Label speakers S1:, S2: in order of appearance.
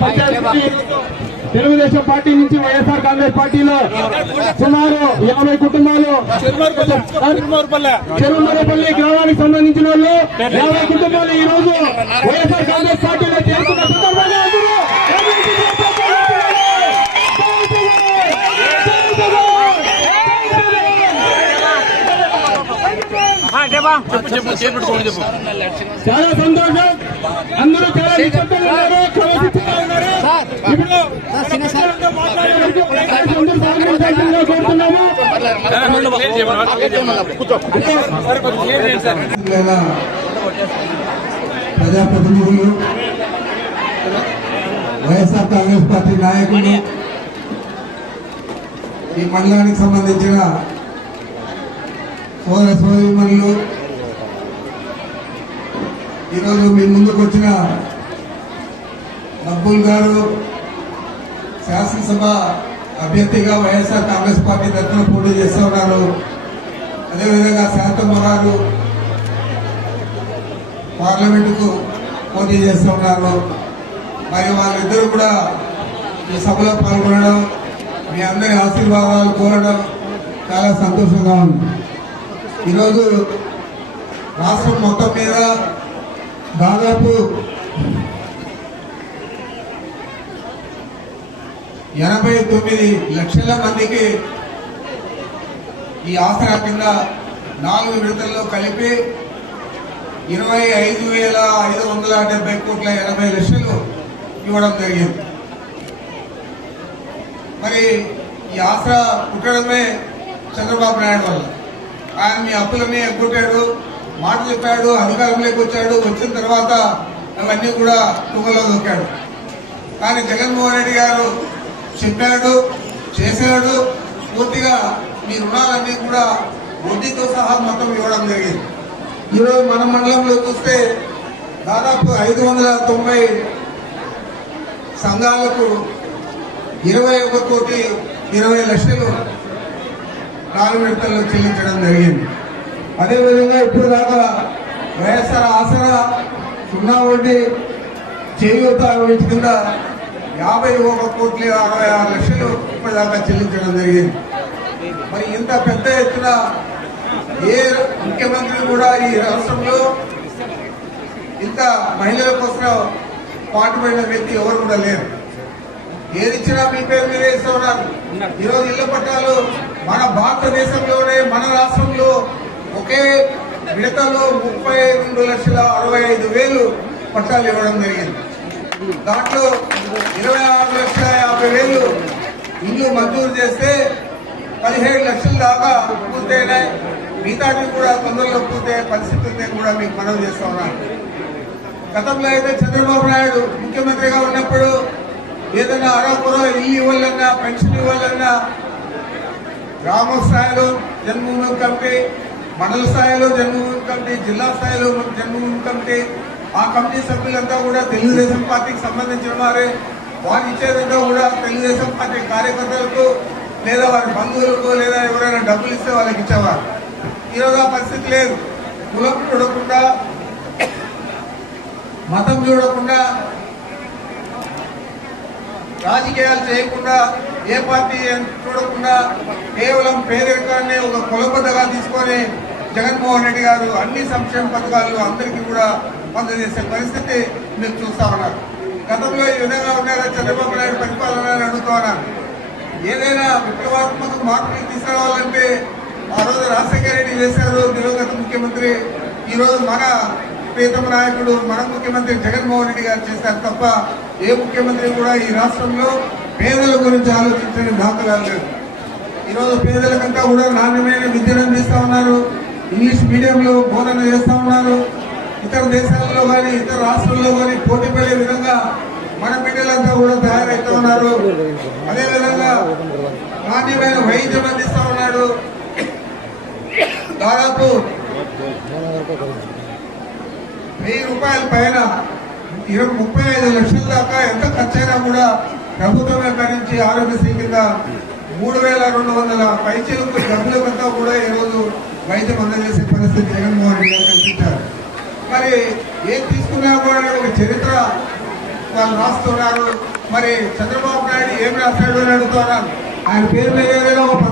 S1: Panchayat Telugu Desam party నుంచి వైఎస్ఆర్ కాంగ్రెస్ పార్టీలో సుమారు యాభై కుటుంబాలు చెరువుమరపల్లి గ్రామానికి సంబంధించిన వాళ్ళు యాభై కుటుంబాలు ఈ రోజు వైఎస్ఆర్ కాంగ్రెస్ పార్టీలో చేరుకున్న సందర్భంగా అందరూ చాలా సంతోషం. అందరూ చాలా
S2: ప్రజాప్రతినిధులు వైఎస్ఆర్ కాంగ్రెస్ పార్టీ నాయకులు ఈ మండలానికి సంబంధించిన సోదర సోదరిమణులు ఈరోజు మీ ముందుకు వచ్చిన మక్బూల్ గారు శాసనసభ అభ్యర్థిగా వైఎస్ఆర్ కాంగ్రెస్ పార్టీ తరఫున పోటీ చేస్తూ ఉన్నారు. అదేవిధంగా శాంతమ్మ గారు పార్లమెంటుకు పోటీ చేస్తూ ఉన్నారు. మరి వాళ్ళిద్దరూ కూడా ఈ సభలో పాల్గొనడం మీ అందరి ఆశీర్వాదాలు కోరడం చాలా సంతోషంగా ఉంది. ఈరోజు రాష్ట్రం మొత్తం మీద దాదాపు ఎనభై తొమ్మిది లక్షల మందికి ఈ ఆసరా కింద నాలుగు విడతల్లో కలిపి ఇరవై ఐదు వేల ఐదు వందల డెబ్బై కోట్ల ఎనభై లక్షలు ఇవ్వడం జరిగింది. మరి ఈ ఆసరా పుట్టడమే చంద్రబాబు నాయుడు వల్ల. ఆయన మీ అప్పులన్నీ ఎగ్గొట్టాడు. మాట చెప్పాడు అధికారంలోకి వచ్చాడు వచ్చిన తర్వాత అవన్నీ కూడా తుంగలో దొక్కాడు. కానీ జగన్మోహన్ రెడ్డి గారు చెప్పాడు చేశాడు పూర్తిగా మీ రుణాలన్నీ కూడా వడ్డీతో సహా మొత్తం ఇవ్వడం జరిగింది. ఈరోజు మన మండలంలో చూస్తే దాదాపు ఐదు వందల తొంభై సంఘాలకు ఇరవై ఒక కోటి ఇరవై లక్షలు నాలుగు విడతల్లో చెల్లించడం జరిగింది. అదేవిధంగా ఇప్పుడు దాకా వైఎస్ఆర్ ఆసరా సున్నా వడ్డీ చేయూత వీటి కింద యాభై ఒక కోట్ల అరవై ఆరు లక్షలు ఇప్పటిదాకా చెల్లించడం జరిగింది. మరి ఇంత పెద్ద ఎత్తున ఏ ముఖ్యమంత్రి కూడా ఈ రాష్ట్రంలో ఇంత మహిళల కోసం పాటుపడిన వ్యక్తి ఎవరు కూడా లేరు. ఏది ఇచ్చినా మీ పేరు మీరే వేస్తూ ఉన్నారు. ఈరోజు ఇళ్ళ పట్టాలు మన భారతదేశంలోనే మన రాష్ట్రంలో ఒకే విడతలో ముప్పై రెండు లక్షల అరవై ఐదు వేలు పట్టాలు ఇవ్వడం జరిగింది. దాంట్లో ఇరవై ఆరు లక్షల యాభై వేలు ఇల్లు మంజూరు చేస్తే పదిహేడు లక్షల దాకా పూర్తయినాయి. మిగతాటి కూడా తొందరలో పూర్తయ్యే పరిస్థితి ఉందని కూడా మీకు మనవి చేస్తా ఉన్నాను గతంలో అయితే చంద్రబాబు నాయుడు ముఖ్యమంత్రిగా ఉన్నప్పుడు ఏదైనా అరాకుర ఇల్లు ఇవ్వాలన్నా పెన్షన్ ఇవ్వాలన్నా గ్రామ స్థాయిలో జన్మభూమి కమిటీ మండల స్థాయిలో జన్మభూమి కమిటీ జిల్లా స్థాయిలో జన్మభూమి కమిటీ ఆ కమిటీ సభ్యులంతా కూడా తెలుగుదేశం పార్టీకి సంబంధించిన వారే. వారు ఇచ్చేదంతా కూడా తెలుగుదేశం పార్టీ కార్యకర్తలకు లేదా వారి బంధువులకు లేదా ఎవరైనా డబ్బులు ఇస్తే వాళ్ళకి ఇచ్చేవారు. ఈరోజు ఆ పరిస్థితి లేదు. కులం చూడకుండా మతం చూడకుండా రాజకీయాలు చేయకుండా ఏ పార్టీ చూడకుండా కేవలం పేదరికాన్ని ఒక కులబద్దగా తీసుకొని జగన్మోహన్ రెడ్డి గారు అన్ని సంక్షేమ పథకాలు అందరికీ కూడా అందజేసే పరిస్థితి మీరు చూస్తా ఉన్నారు. గతంలో ఈ విధంగా ఉండగా చంద్రబాబు నాయుడు పరిపాలన అని ఉన్నారు. ఏదైనా విప్లవాత్మక మార్పులు తీసుకురావాలంటే ఆ రోజు రాజశేఖర రెడ్డి చేశారు. దివంగత ముఖ్యమంత్రి. ఈరోజు మన ప్రీతమ నాయకుడు మన ముఖ్యమంత్రి జగన్మోహన్ రెడ్డి గారు చేశారు తప్ప ఏ ముఖ్యమంత్రి కూడా ఈ రాష్ట్రంలో పేదల గురించి ఆలోచించని దాఖలాలు లేవు. ఈరోజు పేదలకంతా కూడా నాణ్యమైన విద్యను అందిస్తా ఉన్నారు. ఇంగ్లీష్ మీడియంలో బోధన చేస్తూ ఉన్నారు. ఇతర దేశాల్లో కానీ ఇతర రాష్ట్రాల్లో కానీ పోటీ పడే విధంగా మన బిడ్డలంతా కూడా తయారవుతూ ఉన్నారు. అదేవిధంగా నాణ్యమైన వైద్యం అందిస్తూ ఉన్నాడు దాదాపు వెయ్యి రూపాయల పైన ఇరవై ముప్పై ఐదు లక్షల దాకా ఎంత ఖర్చైనా కూడా ప్రభుత్వమే భరించి ఆరోగ్యశ్రీ కింద మూడు వేల రెండు వందల పైచీలకు డబ్బులకంతా కూడా ఈరోజు వైద్యం అందజేసే పరిస్థితి జగన్మోహన్ రెడ్డి గారు కల్పించారు మరి ఏం తీసుకున్నా కూడా ఒక చరిత్ర వాళ్ళు రాస్తున్నారు. మరి చంద్రబాబు నాయుడు ఏం రాశాడు అని అడుగుతున్నారు ఆయన పేరు మీద ఏదైనా ఒక